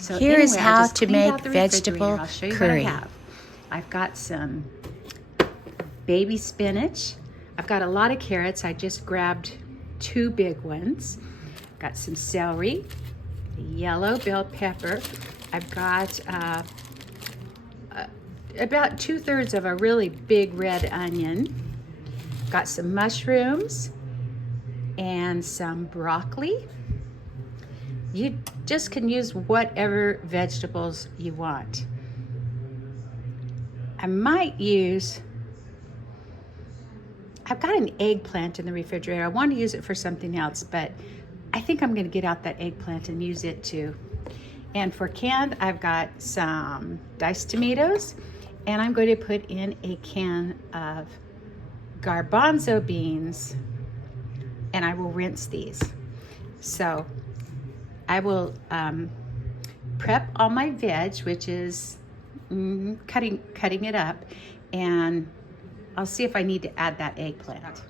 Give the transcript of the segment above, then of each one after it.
So Here is anyway, I how just to cleaned make out the refrigerator. vegetable I'll show you curry. what I have. I've got some baby spinach. I've got a lot of carrots. I just grabbed 2 big ones. Got some celery, yellow bell pepper. I've got about 2/3 of a really big red onion. Got some mushrooms and some broccoli. You just can use whatever vegetables you want. I might use, I've got an eggplant in the refrigerator. I want to use it for something else, but I think I'm going to get out that eggplant and use it too. And for canned, I've got some diced tomatoes, and I'm going to put in a can of garbanzo beans, and I will rinse these. So I will prep all my veg, which is cutting it up, and I'll see if I need to add that eggplant.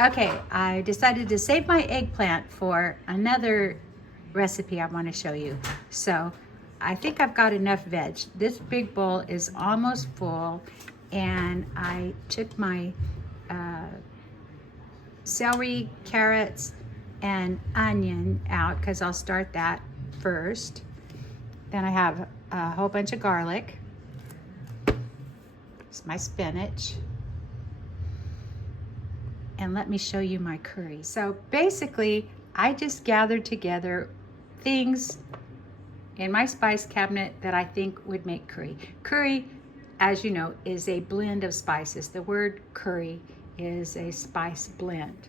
Okay, I decided to save my eggplant for another recipe I want to show you. So I think I've got enough veg. This big bowl is almost full, and I took my celery, carrots, and onion out because I'll start that first. Then I have a whole bunch of garlic. It's my spinach. And let me show you my curry. So basically, I just gathered together things in my spice cabinet that I think would make curry. Curry, as you know, is a blend of spices. The word curry is a spice blend.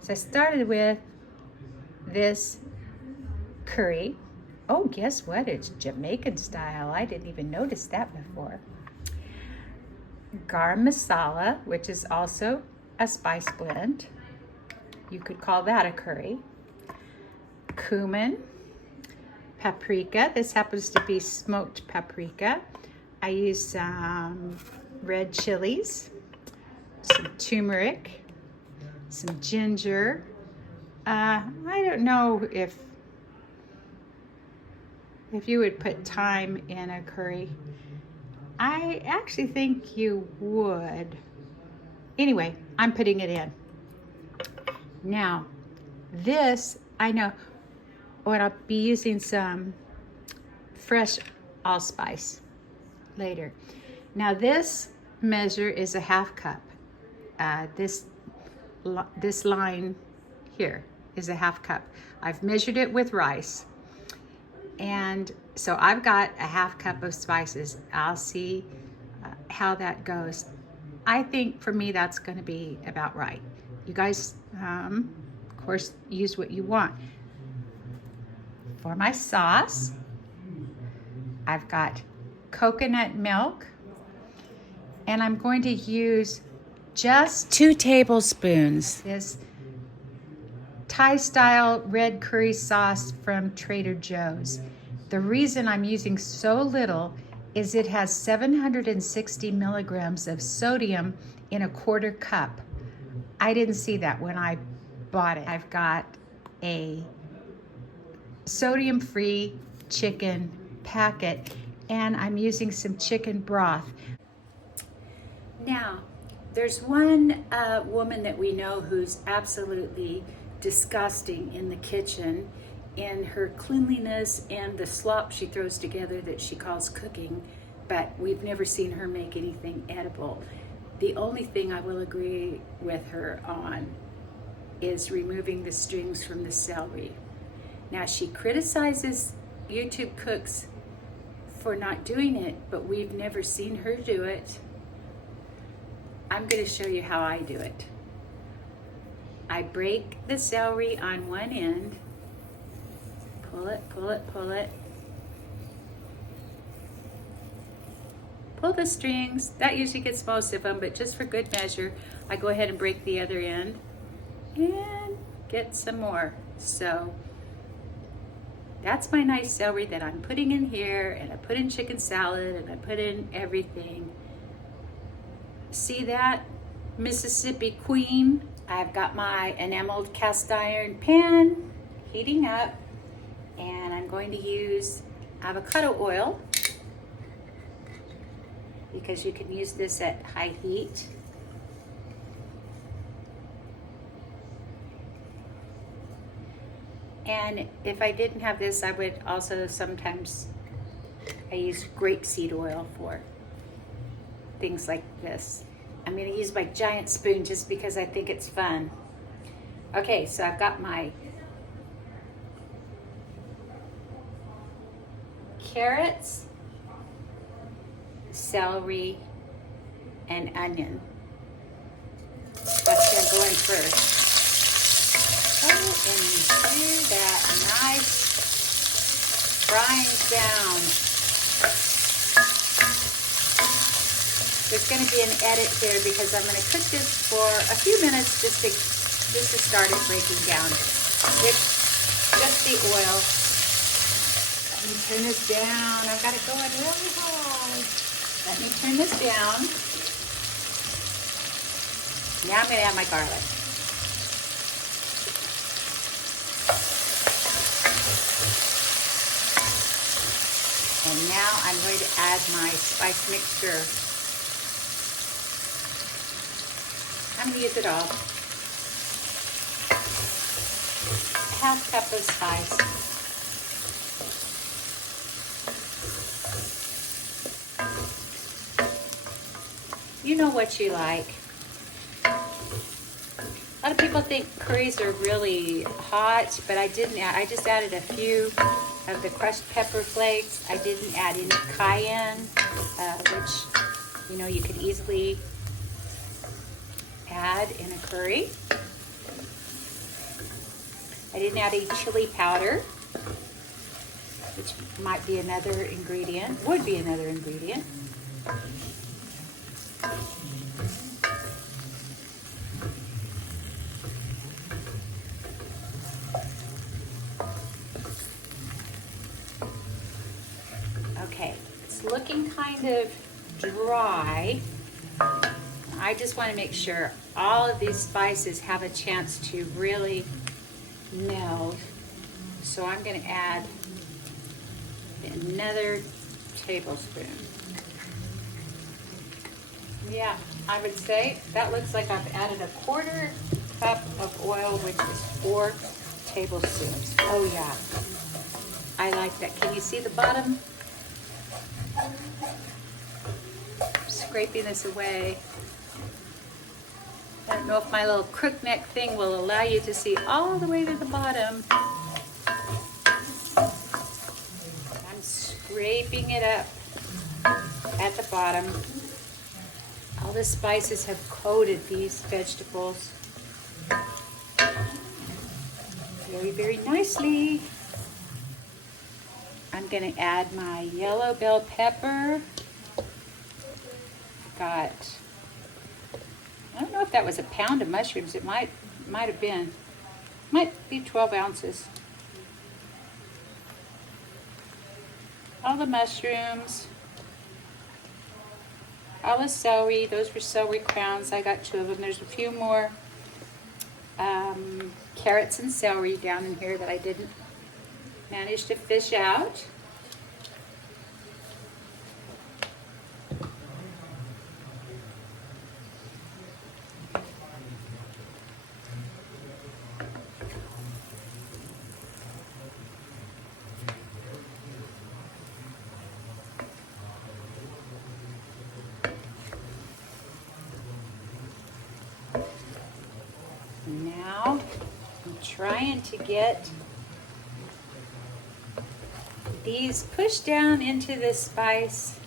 So I started with this curry. Oh, guess what? It's Jamaican style. I didn't even notice that before. Garam masala, which is also a spice blend. You could call that a curry. Cumin, paprika. This happens to be smoked paprika. I use some red chilies, some turmeric, some ginger. I don't know if you would put thyme in a curry. I actually think you would. Anyway, I'm putting it in. Now, this, I know, or I'll be using some fresh allspice later. Now, this measure is a 1/2 cup. This line here is a 1/2 cup. I've measured it with rice. And so I've got a 1/2 cup of spices. I'll see how that goes. I think for me that's going to be about right. You guys, of course, use what you want. For my sauce, I've got coconut milk, and I'm going to use just 2 tablespoons. this Thai-style red curry sauce from Trader Joe's. The reason I'm using so little is it has 760 milligrams of sodium in a 1/4 cup. I didn't see that when I bought it. I've got a sodium-free chicken packet, and I'm using some chicken broth. Now, there's one woman that we know who's absolutely disgusting in the kitchen in her cleanliness and the slop she throws together that she calls cooking, but we've never seen her make anything edible. The only thing I will agree with her on is removing the strings from the celery. Now, she criticizes YouTube cooks for not doing it, but we've never seen her do it. I'm going to show you how I do it. I break the celery on one end, pull it, pull it, pull it, pull the strings. That usually gets most of them, but just for good measure, I go ahead and break the other end and get some more. So that's my nice celery that I'm putting in here, and I put in chicken salad, and I put in everything. See that, Mississippi Queen? I've got my enameled cast iron pan heating up, And I'm going to use avocado oil because you can use this at high heat. And if I didn't have this, I would also sometimes, I use grapeseed oil for things like this. I'm gonna use my giant spoon just because I think it's fun. Okay, so I've got my carrots, celery, and onion. That's gonna go in first. Oh, and do that nice frying sound. There's going to be an edit here because I'm going to cook this for a few minutes just to start it breaking down. It's just the oil. Let me turn this down. I've got it going really high. Let me turn this down. Now I'm going to add my garlic. And now I'm going to add my spice mixture. I'm going to use it all. Half cup of spice. You know what you like. A lot of people think curries are really hot, but I didn't add. I just added a few of the crushed pepper flakes. I didn't add any cayenne, which, you know, you could easily add in a curry. I didn't add a chili powder, which might be another ingredient, would be another ingredient. Okay, it's looking kind of dry. I just want to make sure all of these spices have a chance to really meld. So I'm going to add another tablespoon. Yeah, I would say that looks like I've added a quarter cup of oil, which is 4 tablespoons. Oh yeah, I like that. Can you see the bottom? Scraping this away. I don't know if my little crook neck thing will allow you to see all the way to the bottom. I'm scraping it up at the bottom. All the spices have coated these vegetables very, very nicely. I'm going to add my yellow bell pepper. Got, I don't know if that was a pound of mushrooms. It might have been. Might be 12 ounces. All the mushrooms. All the celery. Those were celery crowns. I got 2 of them. There's a few more carrots and celery down in here that I didn't manage to fish out. Now I'm trying to get these pushed down into the spice.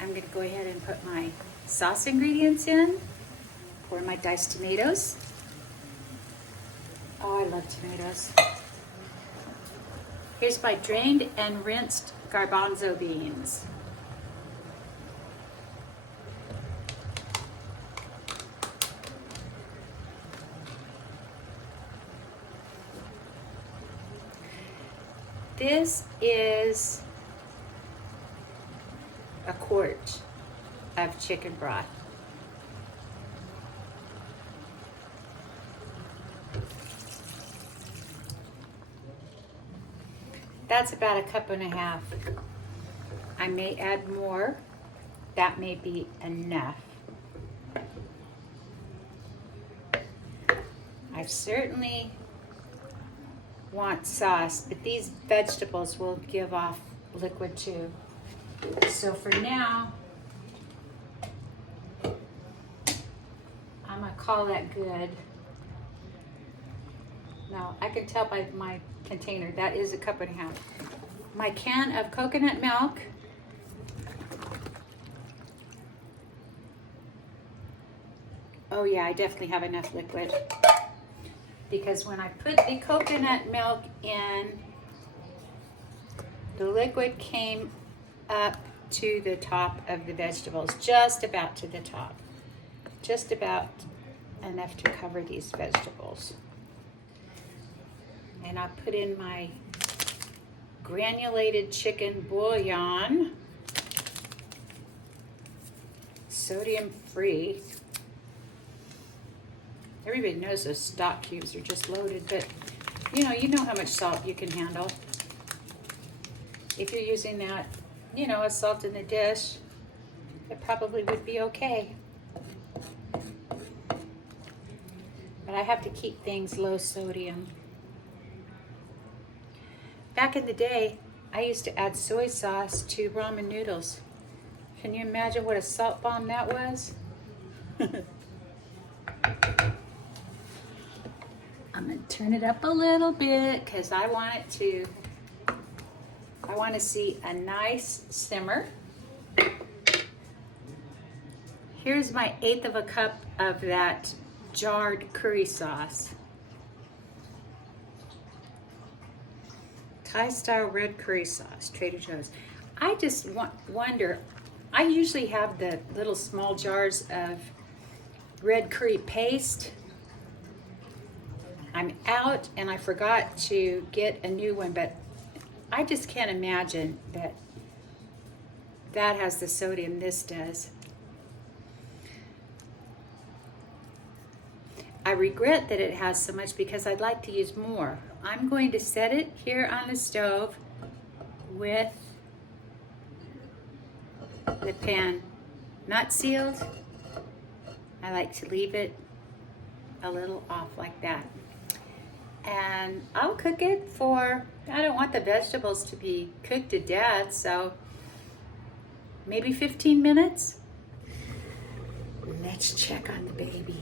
I'm going to go ahead and put my sauce ingredients in. Pour my diced tomatoes. Oh, I love tomatoes. Here's my drained and rinsed garbanzo beans. This is a quart of chicken broth. That's about a cup and a half. I may add more. That may be enough. I certainly want sauce, but these vegetables will give off liquid too. So for now, I'm gonna call that good. Now, I can tell by my container, that is a cup and a half. My can of coconut milk. Oh yeah, I definitely have enough liquid. Because when I put the coconut milk in, the liquid came up to the top of the vegetables, just about to the top. Just about enough to cover these vegetables. And I put in my granulated chicken bouillon, sodium free. Everybody knows those stock cubes are just loaded, but you know how much salt you can handle. If you're using that, a salt in the dish, it probably would be okay. But I have to keep things low sodium. Back in the day, I used to add soy sauce to ramen noodles. Can you imagine what a salt bomb that was? I'm gonna turn it up a little bit because I want to see a nice simmer. Here's my 1/8 of a cup of that jarred curry sauce. Thai style red curry sauce, Trader Joe's. I just wonder, I usually have the little small jars of red curry paste. I'm out and I forgot to get a new one, but I just can't imagine that has the sodium this does. I regret that it has so much because I'd like to use more. I'm going to set it here on the stove with the pan not sealed. I like to leave it a little off like that. And I'll cook it for, I don't want the vegetables to be cooked to death, so maybe 15 minutes. Let's check on the baby.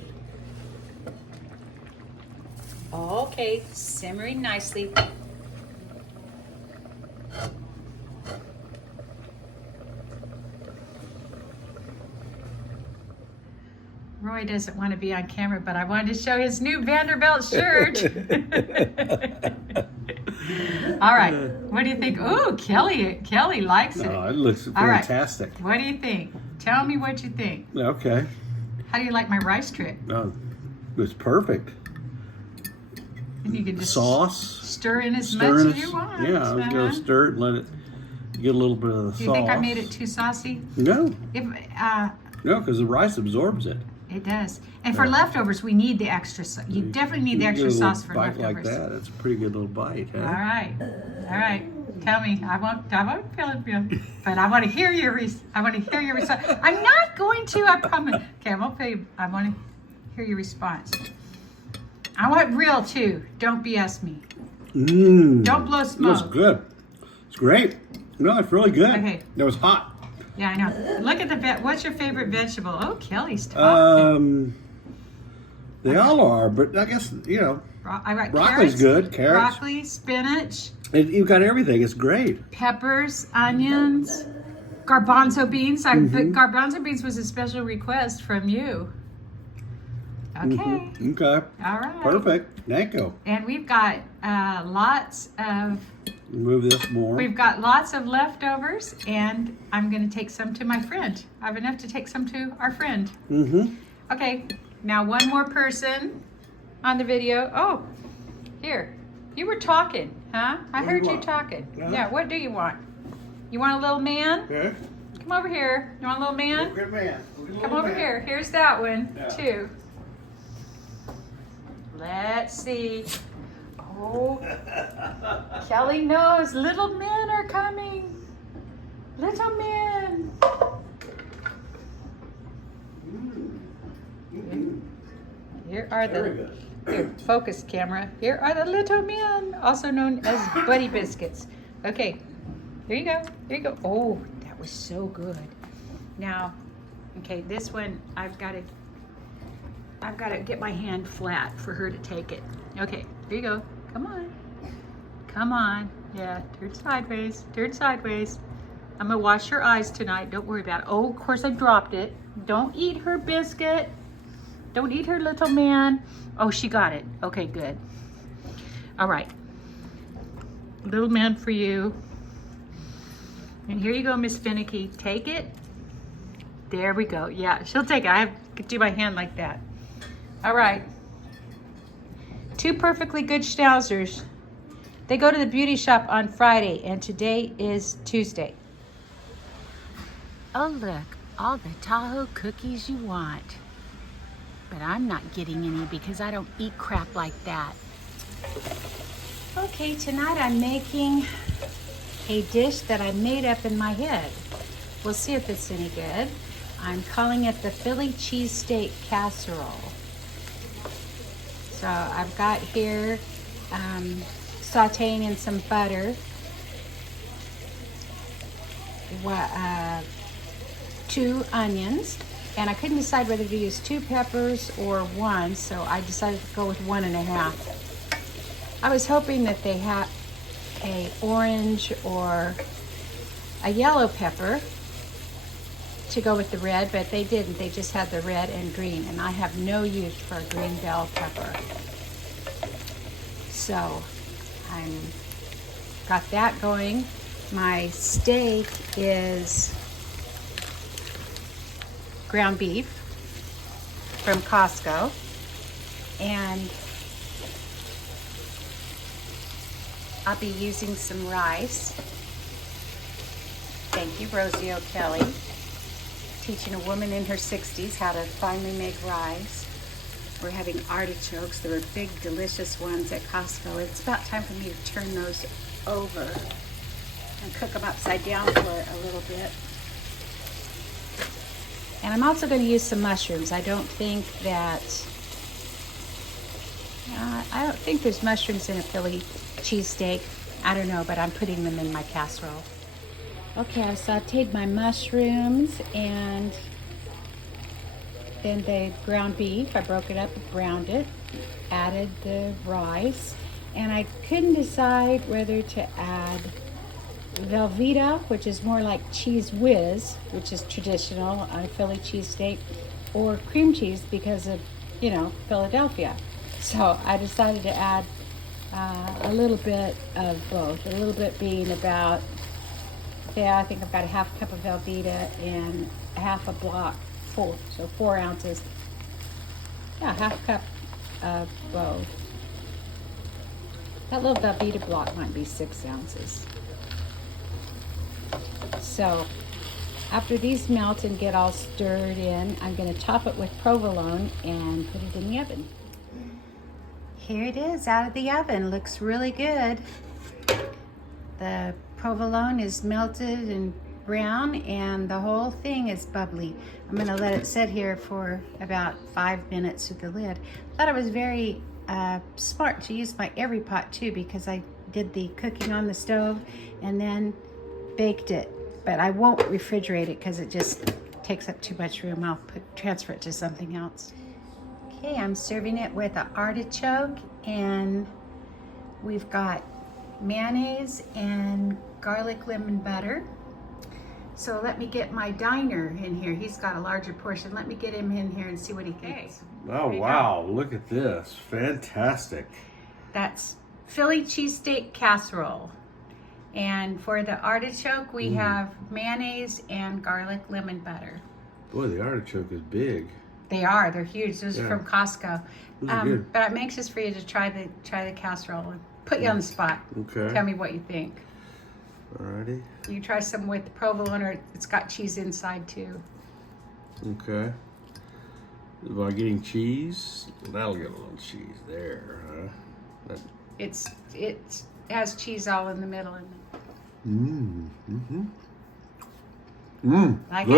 Okay, simmering nicely. Roy doesn't want to be on camera, but I wanted to show his new Vanderbilt shirt. All right, what do you think? Oh, Kelly likes it. Oh, it looks All right. fantastic. What do you think? Tell me what you think. Okay. How do you like my rice trick? No, it's perfect. And you can just Sauce. stir in as much as you want. Yeah, I was going to stir it and let it get a little bit of the sauce. Do you think I made it too saucy? No. If No, because the rice absorbs it. It does. And for leftovers, we need the extra you definitely need the You extra get a little sauce for bite leftovers. like that. It's a pretty good little bite, huh? All right. Tell me. I won't feel it, but I want to hear your response. I'm not going to. I promise. Okay, I won't pay you. I want to hear your response. I want real too. Don't BS me. Don't blow smoke. That's good. It's great. No, it's really good. Okay. It was hot. Yeah, I know. Look at the what's your favorite vegetable? Oh, Kelly's talking. They all are, but I guess, I got broccoli's carrots, good. Carrots. broccoli, spinach, You've got everything. It's great. peppers, onions, garbanzo beans. Garbanzo beans was a special request from you. Okay. Okay. All right. Perfect. Thank you. And we've got lots of Move this more. leftovers, and I'm going to take some to my friend. I have enough to take some to our friend. Okay. Now one more person on the video. Oh, here. You were talking, huh? I What do heard you you want? talking. Yeah. Yeah. What do you want? You want a little man? Okay. Come over here. You want a little man? Good man. Come over here. Here's that one, Yeah. too. Let's see. Oh, Kelly knows little men are coming. Little men. Here are the, here, focus camera. Here are the little men, also known as Buddy Biscuits. Okay, here you go. Here you go. Oh, that was so good. Now, okay, this one I've got to get my hand flat for her to take it. Okay, here you go. Come on. Come on. Yeah, turn sideways. Turn sideways. I'm gonna wash your eyes tonight. Don't worry about it. Oh, of course I dropped it. Don't eat her biscuit. Don't eat her, little man. Oh, she got it. Okay, good. All right. Little man for you. And here you go, Miss Finicky. Take it. There we go. Yeah, she'll take it. I have to do my hand like that. All right. 2 perfectly good schnauzers. They go to the beauty shop on Friday, and today is Tuesday. Oh, look, all the Tahoe cookies you want. But I'm not getting any because I don't eat crap like that. Okay, tonight I'm making a dish that I made up in my head. We'll see if it's any good. I'm calling it the Philly cheesesteak casserole. So I've got here sauteing in some butter, 2 onions, and I couldn't decide whether to use 2 peppers or 1, so I decided to go with 1.5. I was hoping that they had a orange or a yellow pepper to go with the red, but they didn't. They just had the red and green, and I have no use for a green bell pepper. So I'm got that going. My steak is ground beef from Costco, and I'll be using some rice. Thank you, Rosie O'Kelly, teaching a woman in her 60s how to finally make rice. We're having artichokes. They were big, delicious ones at Costco. It's about time for me to turn those over and cook them upside down for a little bit. And I'm also going to use some mushrooms. I don't think there's mushrooms in a Philly cheesesteak. I don't know, but I'm putting them in my casserole. Okay, I sauteed my mushrooms and then the ground beef. I broke it up, browned it, added the rice, and I couldn't decide whether to add Velveeta, which is more like Cheese Whiz, which is traditional on a Philly cheesesteak, or cream cheese because of, Philadelphia. So I decided to add a little bit of both. A little bit being about, I think about a 1/2 cup of Velveeta and 1/2 a block, 4 ounces. Yeah, 1/2 cup of both. That little Velveeta block might be 6 ounces. So after these melt and get all stirred in, I'm going to top it with provolone and put it in the oven. Here it is out of the oven. Looks really good. The provolone is melted and brown, and the whole thing is bubbly. I'm going to let it sit here for about 5 minutes with the lid. Thought it was very smart to use my Every Pot too, because I did the cooking on the stove and then baked it. But I won't refrigerate it because it just takes up too much room. I'll transfer it to something else. Okay, I'm serving it with an artichoke, and we've got mayonnaise and garlic lemon butter. So let me get my diner in here. He's got a larger portion. Let me get him in here and see what he thinks. Oh, wow. Look at this. Fantastic. That's Philly cheesesteak casserole. And for the artichoke, we have mayonnaise and garlic lemon butter. Boy, the artichoke is big. They are. They're huge. Those are Yeah. from Costco. Those are good. But I'm anxious for you to try the casserole and put you on the spot. Okay. Tell me what you think. Alrighty. You try some with provolone, or it's got cheese inside too. Okay. By getting cheese, that'll get a little cheese there, huh? It has cheese all in the middle. Mmm. Mm-hmm. Mmm. Like Good. it?